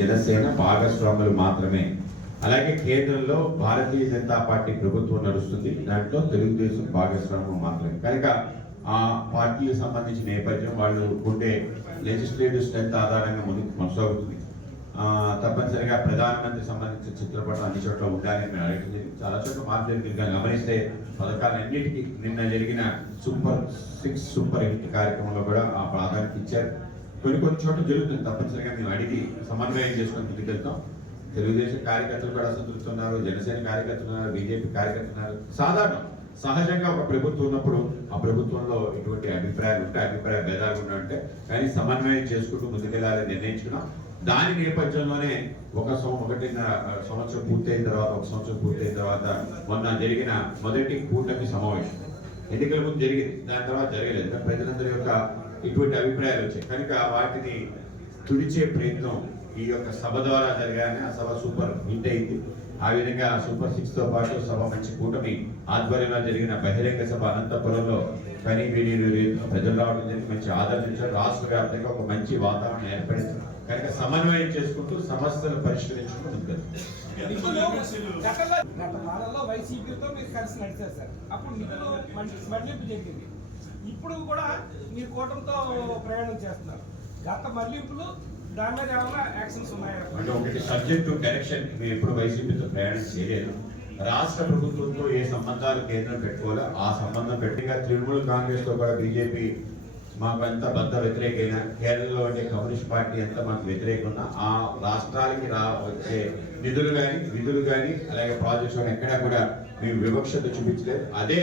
జనసేన భాగస్వాములు మాత్రమే. అలాగే కేంద్రంలో భారతీయ జనతా పార్టీ ప్రభుత్వం నడుస్తుంది, దాంట్లో తెలుగుదేశం భాగస్వామ్యం మాత్రమే. కనుక ఆ పార్టీకి సంబంధించిన నేపథ్యం, వాళ్ళు ఉండే లెజిస్లేటివ్ స్ట్రెంత్ ఆధారంగా ముందుకు కొనసాగుతుంది. తప్పనిసరిగా ప్రధానమంత్రి సంబంధించిన చిత్రపటం అన్ని చోట్ల ఉండాలని మేము అడిగింది. చాలా చోట్ల మార్పు జరిగింది. గమనిస్తే పథకాలన్నిటికీ నిన్న జరిగిన సూపర్ 6 సూపర్ హిట్ కార్యక్రమంలో కూడా ఆ ప్రాధాన్యత ఇచ్చారు. కొన్ని చోట్ల జరుగుతుంది. తప్పనిసరిగా మేము అడిగి సమన్వయం చేసుకొని ముందుకెళ్తాం. తెలుగుదేశం కార్యకర్తలు కూడా అసంతృప్తున్నారు, జనసేన కార్యకర్తలు ఉన్నారు, బీజేపీ కార్యకర్తలు ఉన్నారు. సాధారణం, సహజంగా ఒక ప్రభుత్వం ఉన్నప్పుడు ఆ ప్రభుత్వంలో ఎటువంటి అభిప్రాయాలు ఉంటే, అభిప్రాయ భేదాలు ఉంటే కానీ సమన్వయం చేసుకుంటూ ముందుకెళ్లాలని నిర్ణయించుకున్నాం. దాని నేపథ్యంలోనే ఒకటిన్నర సంవత్సరం పూర్తయిన తర్వాత మొన్న జరిగిన మొదటి కూటమి సమావేశం ఎన్నికల ముందు జరిగింది, దాని తర్వాత జరగలేదు. ప్రజలందరి యొక్క ఇటువంటి అభిప్రాయాలు వచ్చాయి. కనుక వాటిని తుడిచే ప్రయత్నం ఈ యొక్క సభ ద్వారా జరగానే ఆ సభ సూపర్ హిట్ అయింది. ఆ విధంగా సూపర్ 6 తో పాటు సభ మంచి కూటమి ఆధ్వర్యంలో జరిగిన బహిరంగ సభ అనంతపురంలో కానీ ప్రజలు రావడం జరిగి మంచి ఆదరించారు. రాష్ట్ర వ్యాప్తంగా ఒక మంచి వాతావరణం ఏర్పడింది. కనుక సమన్వయం చేసుకుంటూ సమస్యలు పరిష్కరించుకుంటూ ఉంటుంది. ఇప్పుడు కూడా మీరు కూటమితో ప్రయాణం చేస్తున్నారు. గత మళ్లింపులు దాని మీద ఏమైనా యాక్షన్స్ ఉన్నాయా? అంటే ఒకటి సబ్జెక్ట్ టు డైరెక్షన్, మేము ఎప్పుడు వైసీపీతో ప్రయాణం చేయలేదు. రాష్ట్ర ప్రభుత్వంతో ఏ సంబంధాలు కేంద్రం పెట్టుకోవాలో ఆ సంబంధం పెట్టిగా తృణమూల్ కాంగ్రెస్ తో కూడా బీజేపీ మాకు ఎంత బద్ద వ్యతిరేకైనా, కేరళలో ఉండే కమ్యూనిస్ట్ పార్టీ ఎంత మాకు వ్యతిరేకన్నా ఆ రాష్ట్రాలకి వచ్చే విధులు కానీ అలాగే ప్రాజెక్ట్స్ కానీ ఎక్కడా కూడా మేము వివక్షత చూపించలేదు. అదే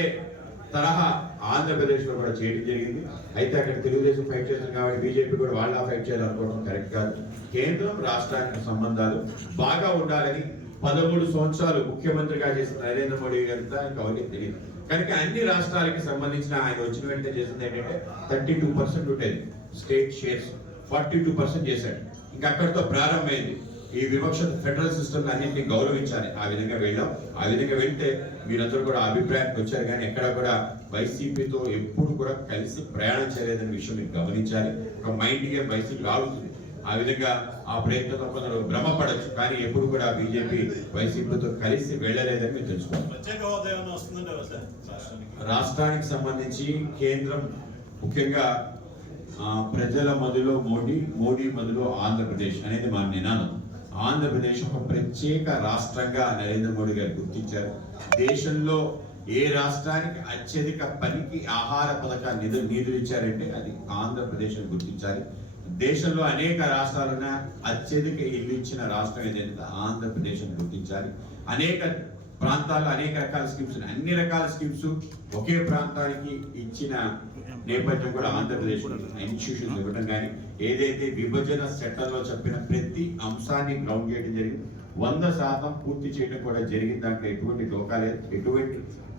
తరహా ఆంధ్రప్రదేశ్ లో కూడా చేయడం జరిగింది. అయితే అక్కడ తెలుగుదేశం ఫైట్ చేస్తుంది కాబట్టి బీజేపీ కూడా వాళ్ళ ఫైట్ చేయాలనుకోవడం కరెక్ట్ కాదు. కేంద్రం రాష్ట్రానికి సంబంధాలు బాగా ఉండాలని 13 సంవత్సరాలు ముఖ్యమంత్రిగా చేసిన నరేంద్ర మోడీ గారితో ఇంకా ఎవరికి తెలియదు. కనుక అన్ని రాష్ట్రాలకి సంబంధించిన ఆయన వచ్చిన వెంటనే చేసింది ఏంటంటే 32% ఉండేది స్టేట్ షేర్స్, 42% చేశాడు. ఇంకా అక్కడితో ప్రారంభమైంది. ఈ వివక్ష ఫెడరల్ సిస్టమ్ అన్నింటినీ గౌరవించాలి. ఆ విధంగా వెళ్ళాం. ఆ విధంగా వెళ్తే మీరందరూ కూడా అభిప్రాయానికి వచ్చారు. కానీ ఎక్కడ కూడా వైసీపీతో ఎప్పుడు కూడా కలిసి ప్రయాణం చేయలేదనే విషయం మీరు గమనించాలి. ఒక మైండ్ గేమ్ వైసీపీ ఆడుతుంది. ఆ విధంగా ఆ ప్రయత్నంలో కొందరు భ్రమపడచ్చు, కానీ ఎప్పుడు కూడా బీజేపీ వైసీపీతో కలిసి వెళ్ళలేదని మీరు తెలుసుకోవాలి. రాష్ట్రానికి సంబంధించి కేంద్రం ముఖ్యంగా ప్రజల మధ్యలో మోడీ మధ్యలో ఆంధ్రప్రదేశ్ అనేది మా నినాదం. ఆంధ్రప్రదేశ్ ఒక ప్రత్యేక రాష్ట్రంగా నరేంద్ర మోడీ గారు గుర్తించారు. దేశంలో ఏ రాష్ట్రానికి అత్యధిక పనికి ఆహార పథక నిధులు ఇచ్చారంటే అది ఆంధ్రప్రదేశ్ అని గుర్తించాలి. దేశంలో అనేక రాష్ట్రాలున్న అత్యధిక ఇల్లు ఇచ్చిన రాష్ట్రం ఏదైతే ఆంధ్రప్రదేశ్ అని గుర్తించాలి. అనేక ప్రాంతాల్లో అనేక రకాల స్కీమ్స్, అన్ని రకాల స్కీమ్స్ ఒకే ప్రాంతానికి ఇచ్చిన నేపథ్యం కూడా ఆంధ్రప్రదేశ్ ఇన్స్టిట్యూషన్స్ ఇవ్వడం కానీ ఏదైతే విభజన చట్టంలో చెప్పిన ప్రతి అంశాన్ని గ్రౌండ్ చేయడం జరిగింది. 100% పూర్తి చేయడం కూడా జరిగింది. దాంట్లో ఎటువంటి డోకాలేదు. ఎటువంటి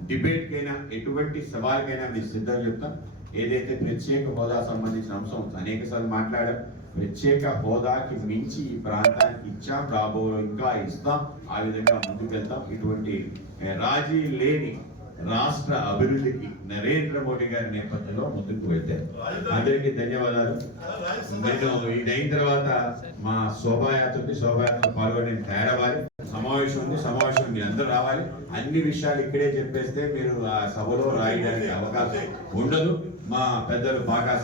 డిబేట్కైనా ఎటువంటి సవాల్కైనా మీరు సిద్ధం చెప్తాం. ఏదైతే ప్రత్యేక హోదా సంబంధించిన అంశం అనేక సార్లు మాట్లాడాం. ప్రత్యేక హోదాకి మించి ఈ ప్రాంతానికి ఇచ్చాం, రాబోయే ఇంకా ఇస్తాం. ఆ విధంగా ముందుకు వెళ్తాం. ఇటువంటి రాజీ లేని రాష్ట్ర అభివృద్ధికి నరేంద్ర మోడీ గారి నేపథ్యంలో ముందుకు వెళ్తారు. అందరికీ ధన్యవాదాలు. నేను ఇది అయిన తర్వాత మా శోభాయాత్ర పాల్గొని తయారవ్వాలి. సమావేశం మీరు అందరూ రావాలి. అన్ని విషయాలు ఇక్కడే చెప్పేస్తే మీరు ఆ సభలో రాయడానికి అవకాశం ఉండదు. మా పెద్దలు బాగా